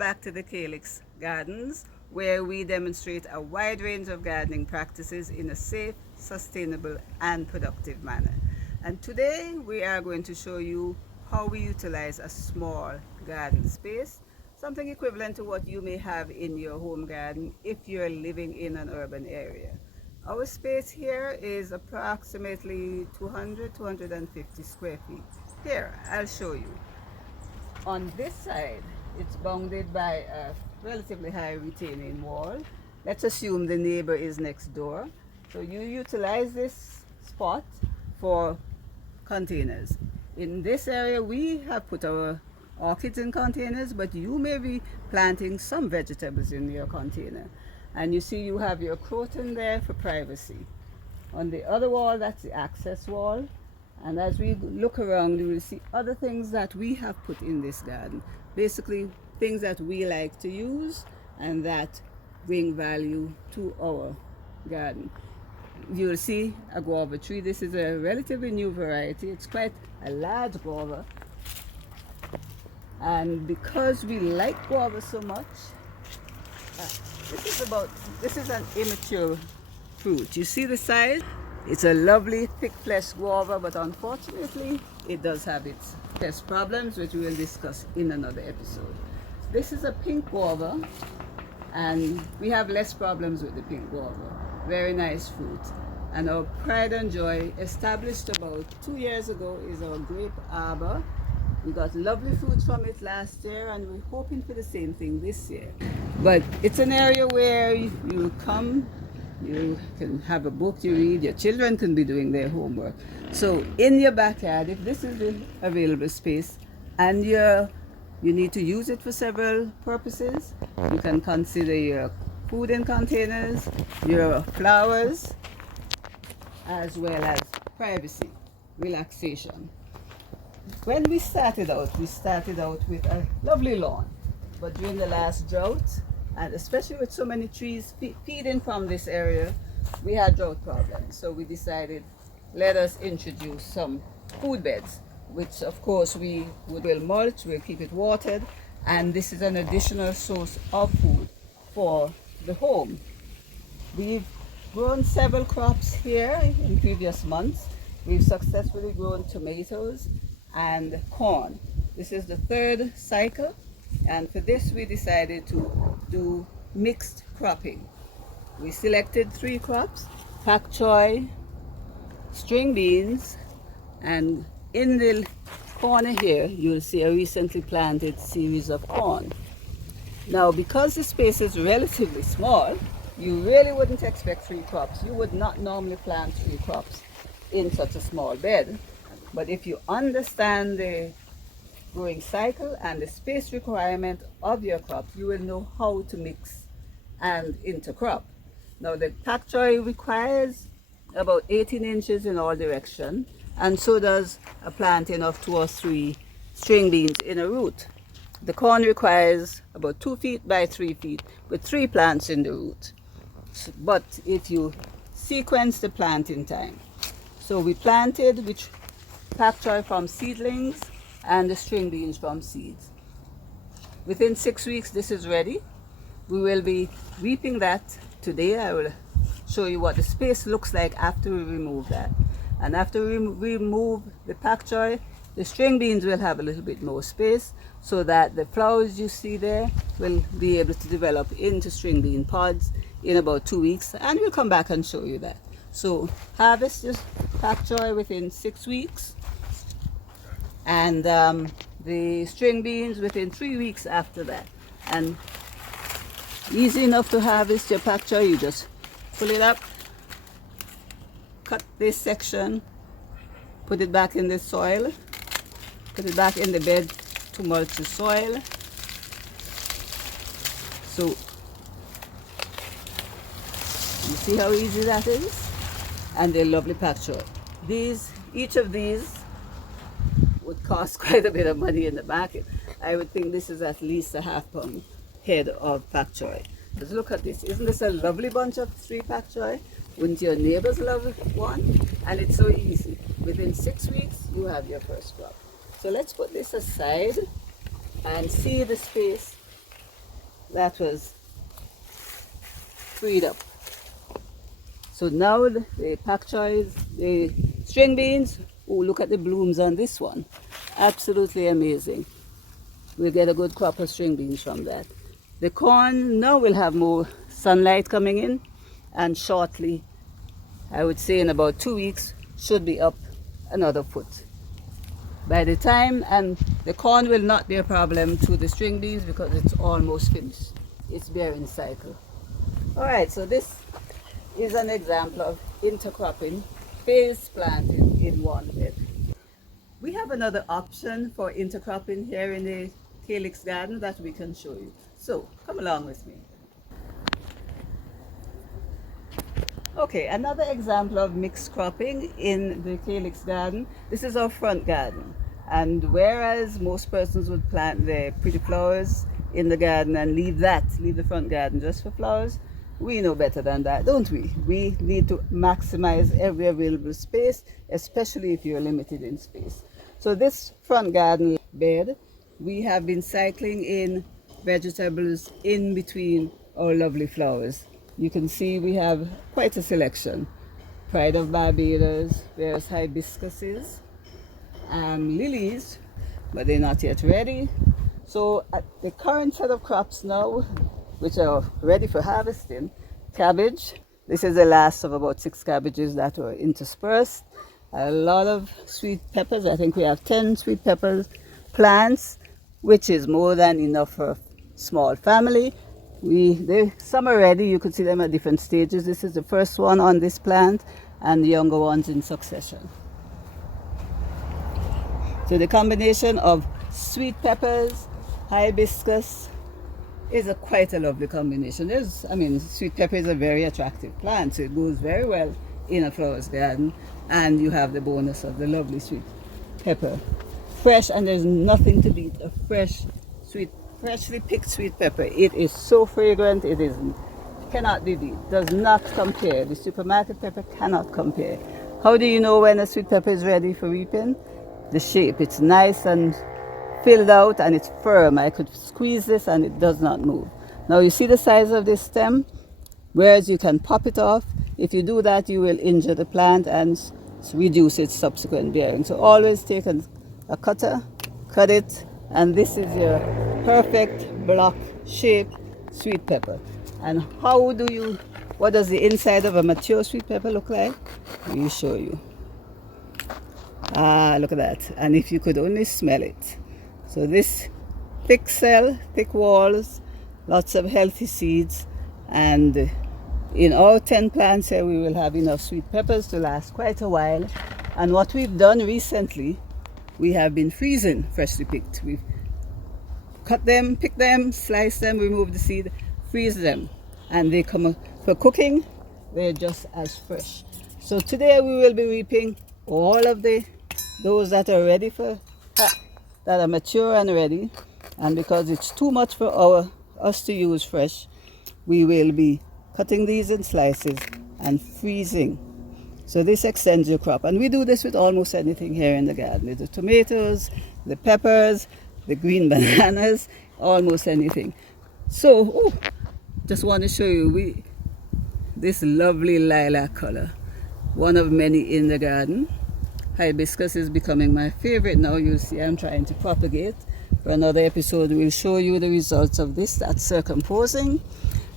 back to the Calyx Gardens, where we demonstrate a wide range of gardening practices in a safe, sustainable, and productive manner. And today we are going to show you how we utilize a small garden space, something equivalent to what you may have in your home garden if you're living in an urban area. Our space here is approximately 200-250 square feet. Here, I'll show you. On this side, it's bounded by a relatively high retaining wall. Let's assume the neighbor is next door. So you utilize this spot for containers. In this area, we have put our orchids in containers, but you may be planting some vegetables in your container. And you see you have your croton there for privacy. On the other wall, that's the access wall. And as we look around, you will see other things that we have put in this garden. Basically, things that we like to use and that bring value to our garden. You'll see a guava tree. This is a relatively new variety. It's quite a large guava. And because we like guava so much, this is an immature fruit. You see the size? It's a lovely thick flesh guava, but unfortunately it does have its pest problems, which we will discuss in another episode. This is a pink guava, and we have less problems with the pink guava. Very nice fruit. And our pride and joy, established about 2 years ago, is our grape arbor. We got lovely fruits from it last year, and we're hoping for the same thing this year. But it's an area where you come, you can have a book you read, your children can be doing their homework. So in your backyard, if this is the available space and you need to use it for several purposes, you can consider your food in containers, your flowers, as well as privacy, relaxation. When we started out with a lovely lawn, but during the last drought, and especially with so many trees feeding from this area, we had drought problems. So we decided, let us introduce some food beds, which of course we will mulch, we'll keep it watered, and this is an additional source of food for the home. We've grown several crops here in previous months. We've successfully grown tomatoes and corn. This is the third cycle, and for this we decided to do mixed cropping. We selected 3 crops: pak choy, string beans, and in the corner here you'll see a recently planted series of corn. Now, because the space is relatively small, you really wouldn't expect 3 crops. You would not normally plant 3 crops in such a small bed. But if you understand the growing cycle and the space requirement of your crops, you will know how to mix and intercrop. Now, the pak choy requires about 18 inches in all directions, and so does a planting of 2 or 3 string beans in a root. The corn requires about 2 feet by 3 feet with 3 plants in the root. But if you sequence the planting time, so we planted pak choy from seedlings and the string beans from seeds. Within 6 weeks this is ready. We will be reaping that today. I will show you what the space looks like after we remove that. And after we remove the pak choy, the string beans will have a little bit more space, so that the flowers you see there will be able to develop into string bean pods in about 2 weeks, and we'll come back and show you that. So harvest your pak choy within 6 weeks, and the string beans within 3 weeks after that. And easy enough to harvest your pak choy. You just pull it up, cut this section, put it back in the soil, put it back in the bed to mulch the soil. So you see how easy that is? And they're lovely pak choy. Each of these would cost quite a bit of money in the market. I would think this is at least a half-pound head of pak choy. Just look at this. Isn't this a lovely bunch of 3 pak choy? Wouldn't your neighbors love one? And it's so easy. Within 6 weeks, you have your first crop. So let's put this aside and see the space that was freed up. So now the pak choys, the string beans, oh, look at the blooms on this one. Absolutely amazing. We'll get a good crop of string beans from that. The corn now will have more sunlight coming in, and shortly, I would say in about 2 weeks, should be up another foot. By the time, and the corn will not be a problem to the string beans because it's almost finished. It's bearing cycle. Alright, so this is an example of intercropping, phase planting in one bed. We have another option for intercropping here in the calyx garden that we can show you. So come along with me. Okay, another example of mixed cropping in the calyx garden. This is our front garden, and whereas most persons would plant their pretty flowers in the garden and leave the front garden just for flowers, we know better than that, don't we? We need to maximize every available space, especially if you're limited in space. So this front garden bed, we have been cycling in vegetables in between our lovely flowers. You can see we have quite a selection. Pride of Barbados, various hibiscuses, lilies, but they're not yet ready. So at the current set of crops now, which are ready for harvesting, cabbage. This is the last of about 6 cabbages that were interspersed. A lot of sweet peppers. I think we have 10 sweet pepper plants, which is more than enough for a small family. Some are ready. You could see them at different stages. This is the first one on this plant, and the younger ones in succession. So the combination of sweet peppers, hibiscus, is quite a lovely combination. Sweet pepper is a very attractive plant, so it goes very well in a flowers garden, and you have the bonus of the lovely sweet pepper. Fresh, and there's nothing to beat a freshly picked sweet pepper. It is so fragrant, cannot be beat, does not compare. The supermarket pepper cannot compare. How do you know when a sweet pepper is ready for reaping? The shape, it's nice and filled out, and it's firm. I could squeeze this and it does not move. Now you see the size of this stem, whereas you can pop it off. If you do that, you will injure the plant and reduce its subsequent bearing. So always take a cutter, cut it, and this is your perfect block shape sweet pepper. And what does the inside of a mature sweet pepper look like? Let me show you. Look at that. And if you could only smell it. So this thick cell, thick walls, lots of healthy seeds, and in all 10 plants here we will have enough sweet peppers to last quite a while. And what we've done recently, we have been freezing freshly picked. We've cut them, pick them, slice them, remove the seed, freeze them, and they come for cooking. They're just as fresh. So today we will be reaping all of those that are ready that are mature and ready, and because it's too much for us to use fresh, we will be cutting these in slices and freezing. So this extends your crop, and we do this with almost anything here in the garden, with the tomatoes, the peppers, the green bananas, almost anything. So just want to show you this lovely lilac color, one of many in the garden. Hibiscus is becoming my favorite now. You'll see I'm trying to propagate. For another episode, we'll show you the results of this. That's circumposing.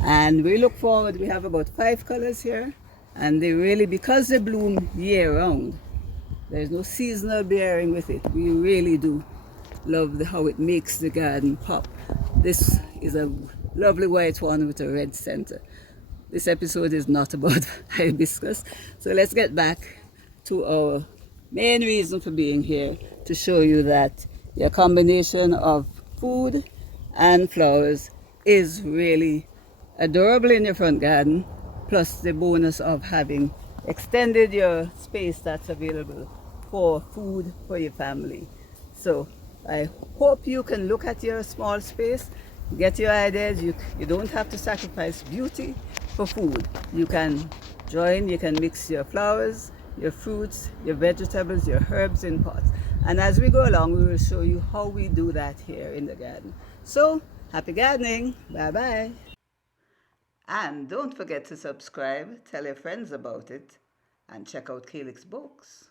And we look forward. We have about 5 colors here. And they really, because they bloom year round, there's no seasonal bearing with it. We really do love how it makes the garden pop. This is a lovely white one with a red center. This episode is not about hibiscus. So let's get back to our main reason for being here, to show you that your combination of food and flowers is really adorable in your front garden, plus the bonus of having extended your space that's available for food for your family. So I hope you can look at your small space, get your ideas. You don't have to sacrifice beauty for food. You can mix your flowers, your fruits, your vegetables, your herbs in pots. And as we go along, we will show you how we do that here in the garden. So Happy gardening. Bye-bye. And don't forget to subscribe, tell your friends about it, and check out Calyx books.